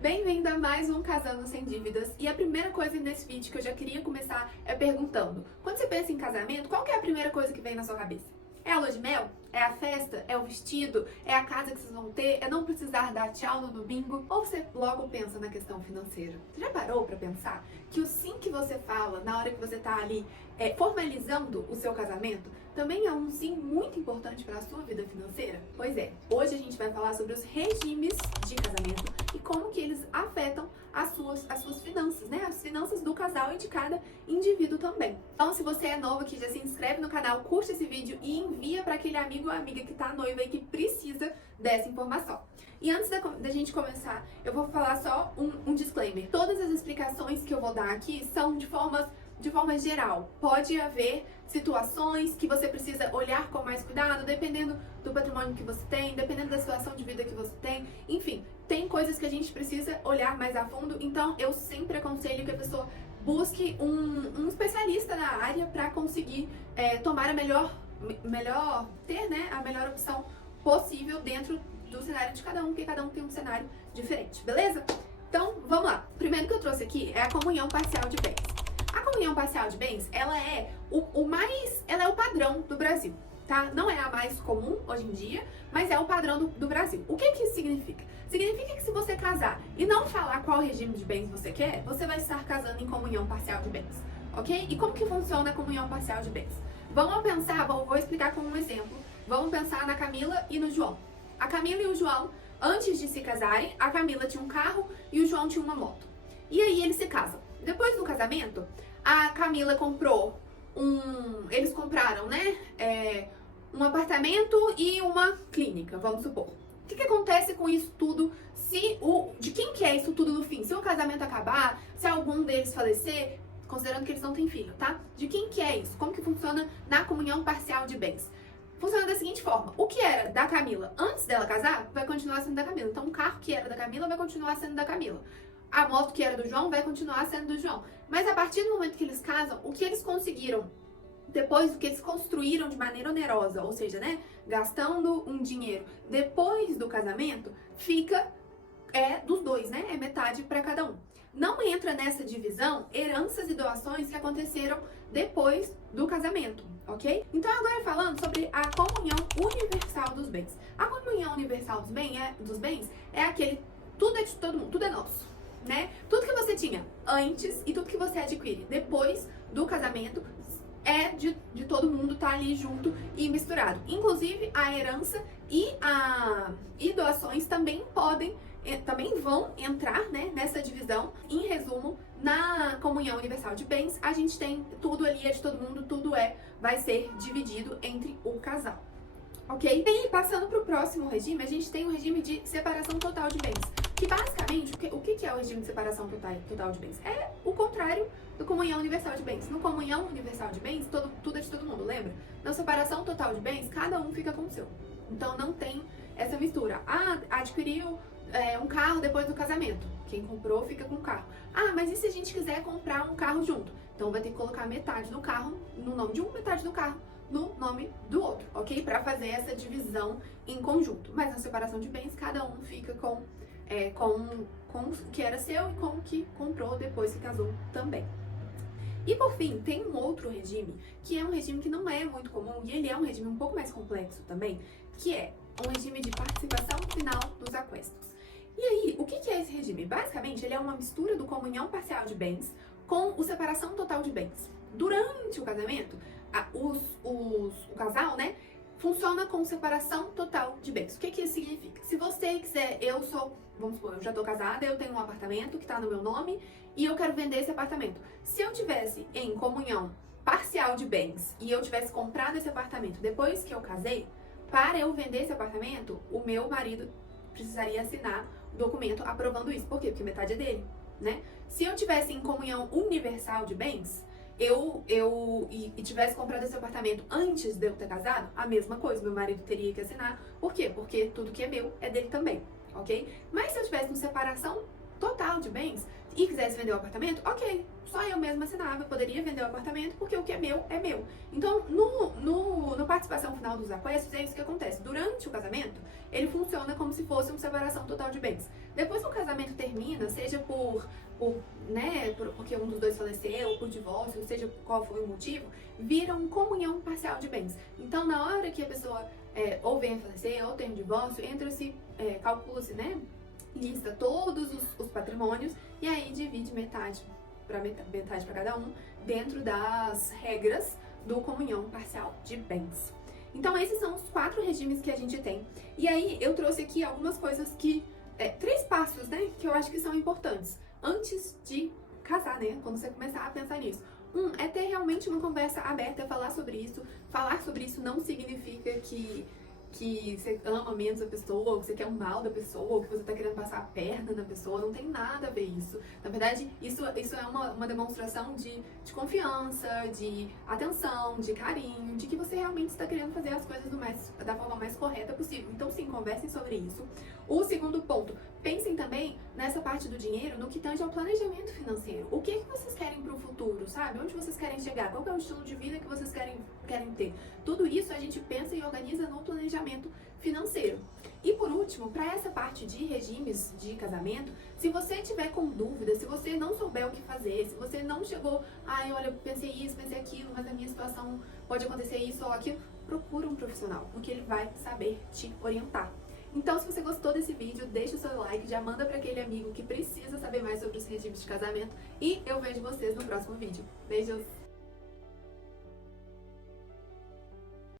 Bem-vindo a mais um Casando Sem Dívidas. E a primeira coisa nesse vídeo que eu já queria começar é perguntando: quando você pensa em casamento, qual que é a primeira coisa que vem na sua cabeça? É a lua de mel? É a festa? É o vestido? É a casa que vocês vão ter? É não precisar dar tchau no domingo? Ou você logo pensa na questão financeira? Você já parou pra pensar que o sim que você fala na hora que você tá ali formalizando o seu casamento também é um sim muito importante para a sua vida financeira? Pois é, hoje a gente vai falar sobre os regimes de casamento e como que eles afetam as suas finanças, né? As finanças do casal e de cada indivíduo também. Então, se você é novo aqui, já se inscreve no canal, curte esse vídeo e envia para aquele amigo ou amiga que tá noiva e que precisa dessa informação. E antes da gente começar, eu vou falar só um disclaimer. Todas as explicações que eu vou dar aqui são de forma geral. Pode haver situações que você precisa olhar com mais cuidado, dependendo do patrimônio que você tem, dependendo da situação de vida que você tem. Enfim, tem coisas que a gente precisa olhar mais a fundo, então eu sempre aconselho que a pessoa busque um especialista na área para conseguir tomar a melhor ter, né, a melhor opção possível dentro do cenário de cada um, porque cada um tem um cenário diferente, beleza? Então, vamos lá. O primeiro que eu trouxe aqui é a comunhão parcial de bens. A comunhão parcial de bens, ela é ela é o padrão do Brasil, tá? Não é a mais comum hoje em dia, mas é o padrão do Brasil. O que que isso significa? Significa que se você casar e não falar qual regime de bens você quer, você vai estar casando em comunhão parcial de bens, ok? E como que funciona a comunhão parcial de bens? Vamos pensar, vou explicar como um exemplo. Vamos pensar na Camila e no João. A Camila e o João, antes de se casarem, a Camila tinha um carro e o João tinha uma moto. E aí eles se casam. Depois do casamento, a Camila eles compraram, né, um apartamento e uma clínica, vamos supor. O que acontece com isso tudo? De quem que é isso tudo no fim? Se o casamento acabar, se algum deles falecer, considerando que eles não têm filho, tá? De quem que é isso? Como que funciona na comunhão parcial de bens? Funciona da seguinte forma: o que era da Camila antes dela casar, vai continuar sendo da Camila. Então o carro que era da Camila vai continuar sendo da Camila. A moto que era do João vai continuar sendo do João. Mas a partir do momento que eles casam, o que eles conseguiram depois, o que eles construíram de maneira onerosa, ou seja, né, gastando um dinheiro depois do casamento, dos dois, né? É metade para cada um. Não entra nessa divisão heranças e doações que aconteceram depois do casamento, ok? Então agora falando sobre a comunhão universal dos bens. A comunhão universal dos bens é aquele tudo é de todo mundo, tudo é nosso, né? Tudo que você tinha antes e tudo que você adquire depois do casamento é de todo mundo, tá ali junto e misturado. Inclusive a herança e doações também vão entrar, né, nessa divisão. Em resumo, na comunhão universal de bens, a gente tem tudo ali é de todo mundo, vai ser dividido entre o casal. Ok? E passando para o próximo regime, a gente tem o regime de separação total de bens. Que basicamente, o que é o regime de separação total de bens? É o contrário do comunhão universal de bens. No comunhão universal de bens, tudo é de todo mundo, lembra? Na separação total de bens, cada um fica com o seu. Então não tem essa mistura. Adquiriu um carro depois do casamento. Quem comprou fica com o carro. Mas e se a gente quiser comprar um carro junto? Então vai ter que colocar metade do carro no nome de um, metade do carro no nome do outro, ok? Para fazer essa divisão em conjunto. Mas na separação de bens, cada um fica com o que era seu e com o que comprou depois que casou também. E por fim, tem um outro regime, que é um regime que não é muito comum, e ele é um regime um pouco mais complexo também, que é um regime de participação final dos aquestos. E aí, o que é esse regime? Basicamente, ele é uma mistura do comunhão parcial de bens com o separação total de bens. Durante o casamento, o casal, né, funciona com separação total de bens. O que isso significa? Se você quiser, vamos supor, eu já tô casada, eu tenho um apartamento que tá no meu nome e eu quero vender esse apartamento. Se eu tivesse em comunhão parcial de bens e eu tivesse comprado esse apartamento depois que eu casei, para eu vender esse apartamento, o meu marido precisaria assinar o documento aprovando isso. Por quê? Porque metade é dele, né? Se eu tivesse em comunhão universal de bens, e tivesse comprado esse apartamento antes de eu ter casado, a mesma coisa, meu marido teria que assinar. Por quê? Porque tudo que é meu é dele também, ok? Mas se eu tivesse uma separação total de bens e quisesse vender o apartamento, ok, só eu mesma assinava, eu poderia vender o apartamento porque o que é meu é meu. Então, no participação final dos aquestos, é isso que acontece. Durante o casamento, ele funciona como se fosse uma separação total de bens. Depois que o casamento termina, seja porque um dos dois faleceu, por divórcio, seja qual foi o motivo, vira uma comunhão parcial de bens. Então, na hora que a pessoa ou vem a falecer ou tem um divórcio, entra-se, calcula-se, né? Lista todos os patrimônios e aí divide metade para cada um, dentro das regras do comunhão parcial de bens. Então, esses são os 4 regimes que a gente tem. E aí, eu trouxe aqui algumas coisas que... 3 passos, né, que eu acho que são importantes antes de casar, né, quando você começar a pensar nisso. É ter realmente uma conversa aberta, falar sobre isso. Falar sobre isso não significa que você ama menos a pessoa, ou que você quer o mal da pessoa, ou que você tá querendo passar a perna na pessoa, não tem nada a ver isso. Na verdade, isso é uma demonstração de confiança, de atenção, de carinho, de que você realmente está querendo fazer as coisas da forma mais correta possível. Então sim, conversem sobre isso. O segundo ponto, pensem também nessa parte do dinheiro, no que tange ao planejamento financeiro. O que vocês querem para o futuro, sabe? Onde vocês querem chegar? Qual é o estilo de vida que vocês querem ter? Tudo isso a gente pensa e organiza no planejamento financeiro. E por último, para essa parte de regimes de casamento, se você tiver com dúvida, se você não souber o que fazer, se você não chegou, olha, eu pensei isso, pensei aquilo, mas a minha situação pode acontecer isso ou aquilo, procura um profissional, porque ele vai saber te orientar. Então, se você gostou desse vídeo, deixa o seu like, já manda para aquele amigo que precisa saber mais sobre os regimes de casamento e eu vejo vocês no próximo vídeo. Beijos!